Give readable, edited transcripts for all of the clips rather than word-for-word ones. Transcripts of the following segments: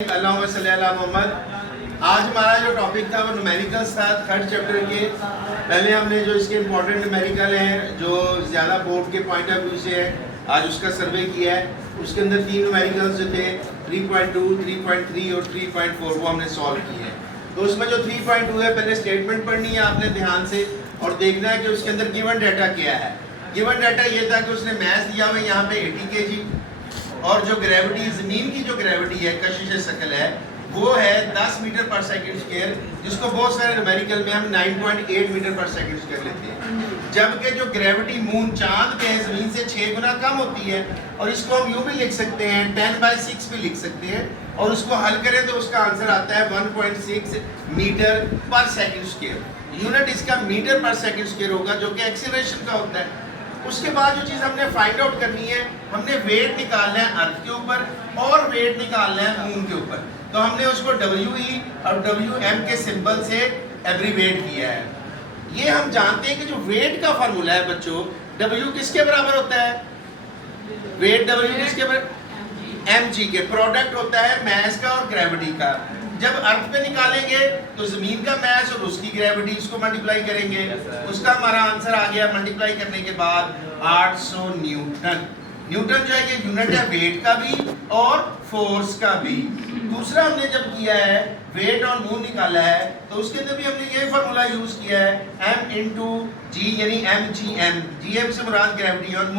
अल्लाहुम्मा सल्ली अला मोहम्मद। आज हमारा जो टॉपिक था वो न्यूमेरिकल्स था, थर्ड चैप्टर के। पहले हमने जो इसके इम्पोर्टेंट न्यूमेरिकल हैं जो ज़्यादा बोर्ड के पॉइंट ऑफ व्यू से है, आज उसका सर्वे किया है। उसके अंदर तीन न्यूमेरिकल्स जो थे 3.2, 3.3 और 3.4 वो हमने सॉल्व किए हैं। तो उसमें जो 3.2 है, पहले स्टेटमेंट पढ़नी है आपने ध्यान से और देखना है कि उसके अंदर गिवन डाटा क्या है। गिवन डाटा ये था कि उसने मैथ दिया हुआ यहाँ पे 80 kg और जो ग्रेविटी ज़मीन की जो ग्रेविटी है, कशिश शकल है, वो है 10 मीटर पर सेकंड स्क्वायर, जिसको बहुत सारे न्यूमेरिकल में हम 9.8 मीटर पर सेकंड स्क्वायर लेते हैं। जबकि जो ग्रेविटी मून चांद पे है ज़मीन से 6 गुना कम होती है, और इसको हम यूँ भी लिख सकते हैं 10/6 भी लिख सकते हैं, और उसको हल करें तो उसका आंसर आता है 1.6 metre per second square. Unit इसका मीटर पर सेकंड स्क्वायर होगा, जो कि एक्सीलरेशन का होता है। उसके बाद जो चीज़ हमने फाइंड आउट करनी है, हमने वेट निकालना है अर्थ के ऊपर और वेट निकालना है मून के ऊपर। तो हमने उसको WE और WM के सिंबल से एब्रीवेट किया है। ये हम जानते हैं कि जो वेट का फार्मूला है बच्चों, W किसके बराबर होता है? वेट W किसके बराबर? mg के। प्रोडक्ट होता है मास का और ग्रेविटी का। जब अर्थ पे निकालेंगे तो जमीन का मास और उसकी ग्रेविटी, इसको मल्टीप्लाई करेंगे, उसका हमारा आंसर आ गया मल्टीप्लाई करने के बाद 800 न्यूटन। न्यूटन जो है ये यूनिट है वेट का भी और फोर्स का भी। दूसरा हमने जब किया है वेट और मून निकाला है, तो उसके अंदर भी हमने ये फार्मूला यूज किया है m इंटू जी यानी mgm। gm से मुराद ग्रेविटी और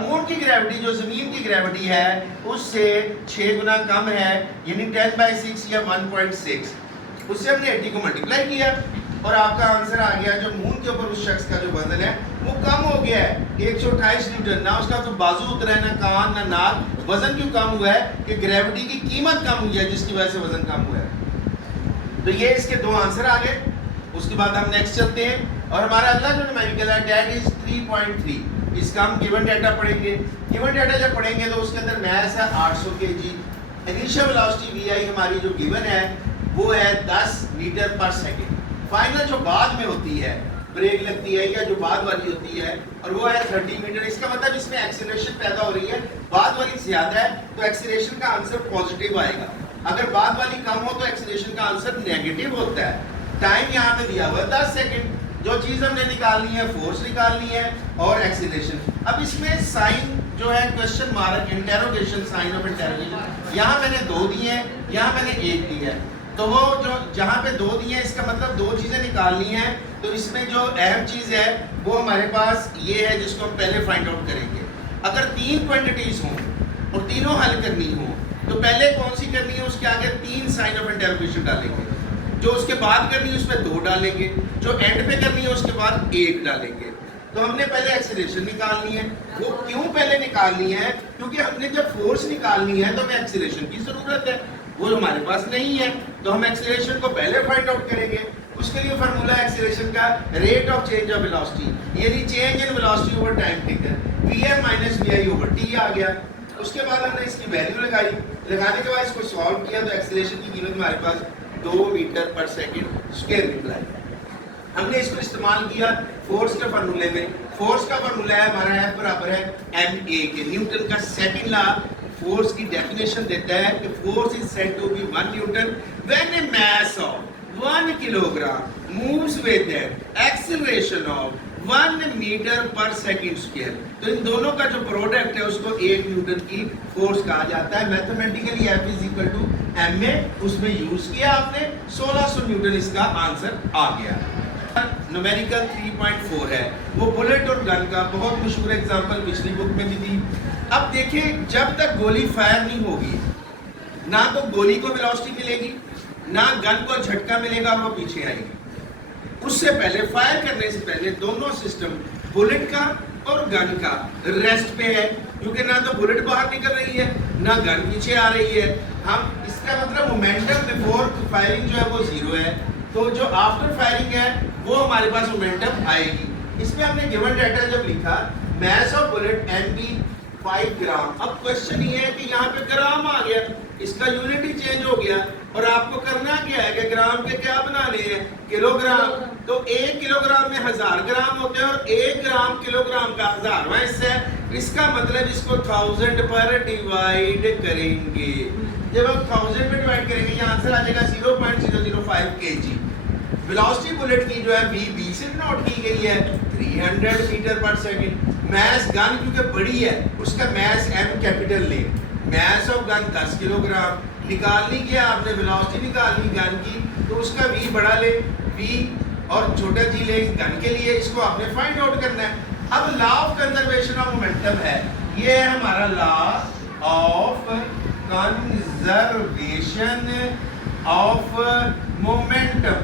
मून की ग्रेविटी जो जमीन की ग्रेविटी है उससे 6 गुना कम है, यानी 10/6 या 1.6। उससे हमने 80 को मल्टीप्लाई किया और आपका आंसर आ गया। जो मून के ऊपर उस शख्स का जो वजन है वो कम हो गया है 128 न्यूटन। ना उसका तो बाजू उतरा है, ना कान, ना नाक। वजन क्यों कम हुआ है? कि ग्रेविटी की कीमत कम हुई है, जिसकी वजह से वजन कम हुआ है। तो ये इसके दो आंसर आ गए। उसके बाद हम नेक्स्ट चलते हैं और हमारा अगला जो न्यूमेरिकल है डेट इज 3.3। इसका हम गिवन डाटा पढ़ेंगे। गिवन डाटा जब पढ़ेंगे तो उसके अंदर मास है 800 kg। इनिशियल वेलोसिटी vi हमारी जो गिवन है वो है 10 मीटर पर सेकंड। फाइनल जो बाद में होती है, ब्रेक लगती है या जो बाद वाली होती है, और वो है 30 मीटर। इसका मतलब इसमें एक्सीलरेशन पैदा हो रही है, बाद वाली ज्यादा है तो एक्सीलरेशन का आंसर पॉजिटिव आएगा। अगर बाद वाली कम हो तो एक्सीलरेशन का आंसर नेगेटिव होता है। टाइम यहाँ पे दिया हुआ 10 सेकंड। जो चीज हमने निकालनी है, फोर्स निकालनी है और एक्सीलरेशन। अब इसमें साइन जो है question mark, interrogation, sign of interrogation, यहाँ मैंने 2 दिए हैं, यहाँ मैंने 1 दिया है। तो वो जो जहाँ पे 2 दिए हैं, इसका मतलब 2 चीजें निकालनी है। तो इसमें जो अहम चीज है वो हमारे पास ये है, जिसको हम पहले फाइंड आउट करेंगे। अगर 3 क्वांटिटीज हों और तीनों हल करनी हो तो पहले कौन सी करनी है, उसके आगे 3 साइन ऑफ इंटरप्रिटेशन डालेंगे। जो उसके बाद करनी है उसमें 2 डालेंगे, जो एंड पे करनी है उसके बाद 1 डालेंगे। तो हमने पहले एक्सीलरेशन निकालनी है। वो क्यों पहले निकालनी है? क्योंकि हमने जब फोर्स निकालनी है तो हमें एक्सीलरेशन की जरूरत है, वो हमारे पास नहीं है। तो हम एक्सीलरेशन को पहले फाइंड आउट करेंगे। उसके लिए फार्मूला एक्सीलरेशन का rate of change of velocity, यानी change in velocity over time taken, Vm minus Vi over T आ गया। उसके बाद हमने इसकी वैल्यू लगाई। लगाने के बाद इसको सॉल्व किया तो एक्सीलरेशन की कीमत हमारे पास 2 मीटर पर सेकंड स्क्वायर निकला। हमने इसको इस्तेमाल किया फोर्स के फार्मूले में। फोर्स का फार्मूला है हमारा F बराबर है ma के। न्यूटन का सेकंड लॉ फोर्स की डेफिनेशन देता है कि force is said to be 1 newton when a mass of 1 kilogram moves with an acceleration of 1 metre per second square. तो इन दोनों का जो प्रोडक्ट है उसको 1 न्यूटन की फोर्स कहा जाता है। Mathematically F is equal to ma उसमें यूज किया आपने, 1600 न्यूटन इसका आंसर आ गया। न्यूमेरिकल 3.4 है, वो बुलेट और गन का बहुत मशहूर एग्जांपल पिछली बुक में भी थी। अब देखिए, जब तक गोली फायर नहीं होगी, ना तो गोली को वेलोसिटी मिलेगी, ना गन को झटका मिलेगा और वो पीछे आएगी। उससे पहले, फायर करने से पहले, दोनों सिस्टम बुलेट का और गन का रेस्ट पे है, क्योंकि ना तो बुलेट बाहर निकल रही है ना गन पीछे आ रही है। हम इसका मतलब मोमेंटम बिफोर फायरिंग जो है वो 0 है, तो जो आफ्टर फायरिंग है वो हमारे पास मोमेंटम आएगी। इसमें हमने गिवन डाटा जब लिखा, मास ऑफ बुलेट mb 5 ग्राम। अब क्वेश्चन ये है कि यहाँ पे ग्राम आ गया, इसका यूनिट ही चेंज हो गया, और आपको करना क्या है कि ग्राम के क्या बनाने हैं, किलोग्राम। तो 1 किलोग्राम में 1000 ग्राम होते हैं और 1 ग्राम किलोग्राम का 1000वां हिस्सा है। इसका मतलब इसको 1000 पर डिवाइड करेंगे जब हम 1000 में डिवाइड करेंगे ये आंसर आ जाएगा 0.005 kg। वेलोसिटी बुलेट की जो है v से नोट की गई है 300 metre per second. Mess gun क्योंकि बड़ी है उसका मैस m कैपिटल ले, मैस ऑफ गन 10 किलोग्राम। निकालनी क्या आपने वेलोसिटी निकालनी गन की तो उसका v बड़ा ले v और छोटा g ले गन के लिए, इसको आपने फाइंड आउट करना है। अब law of conservation of momentum है, ये है हमारा law of conservation of momentum,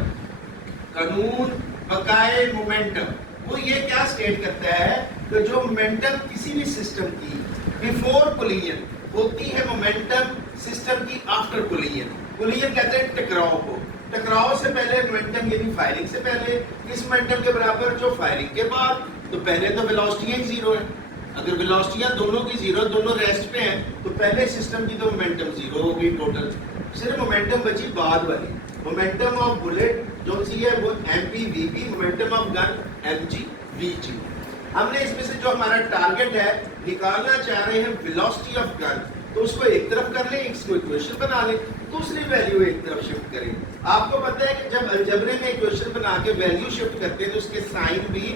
कानून बकाए मोमेंटम। वो ये क्या स्टेट करता है कि जो मोमेंटम किसी भी सिस्टम की बिफोर कोलिजन होती है मोमेंटम सिस्टम की आफ्टर कोलिजन। कोलिजन कहते हैं टकराव को, टकराव से पहले मोमेंटम यानी फायरिंग से पहले किस मोमेंटम के बराबर जो फायरिंग के बाद। तो पहले तो वेलोसिटी जीरो है, अगर वेलोसिटियां दोनों की जीरो, दोनों रेस्ट पे हैं तो पहले सिस्टम की तो मोमेंटम जीरो होगी टोटल, सिर्फ मोमेंटम बची बाद वाली। मोमेंटम ऑफ बुलेट जो सी है वो mp/v, momentum of gun mg/vg। हमने इसमें से जो हमारा टारगेट है निकालना चाह रहे हैं वेलोसिटी ऑफ गन, तो उसको एक तरफ कर लें, इसको इक्वेशन बना लें, दूसरी वैल्यू एक तरफ शिफ्ट करें। आपको पता है कि जब अलजेब्रे में इक्वेशन बना के वैल्यू शिफ्ट करते हैं तो उसके साइन भी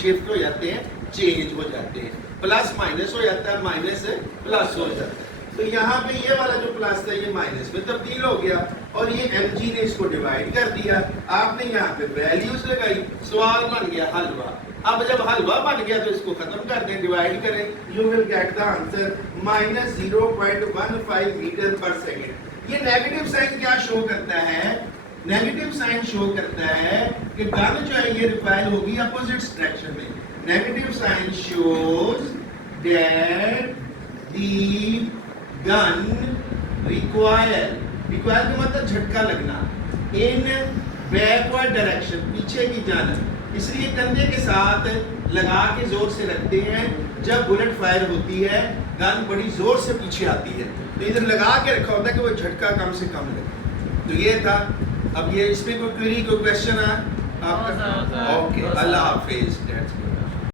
शिफ्ट हो जाते हैं, चेंज हो जाते हैं, प्लस माइनस हो जाता है, माइनस से प्लस हो जाता है। तो यहाँ पे ये वाला जो प्लस था ये माइनस में तब्दील हो गया और ये mg ने इसको डिवाइड कर दिया। आपने यहाँ पे वैल्यूज लगाई, सवाल बन गया हलवा। अब जब हलवा बन गया तो इसको खत्म कर दें, डिवाइड करें, you will get the answer -0.15 metre per second. ये नेगेटिव साइन क्या शो करता है? नेगेटिव साइन शो करता है कि गन जो है ये रिकॉइल होगी अपोजिट डायरेक्शन में। Negative sign shows that the gun recoil का मतलब झटका लगना इन बैकवर्ड डायरेक्शन, पीछे की जानब, इसलिए कंधे के साथ लगा के जोर से रखते हैं। जब बुलेट फायर होती है गन बड़ी जोर से पीछे आती है तो इधर लगा के रखा होता है कि वो झटका कम से कम लगे। तो ये था। अब ये इसमें कोई क्वेरी कोई क्वेश्चन है आपका? ओके, अल्लाह हाफिज।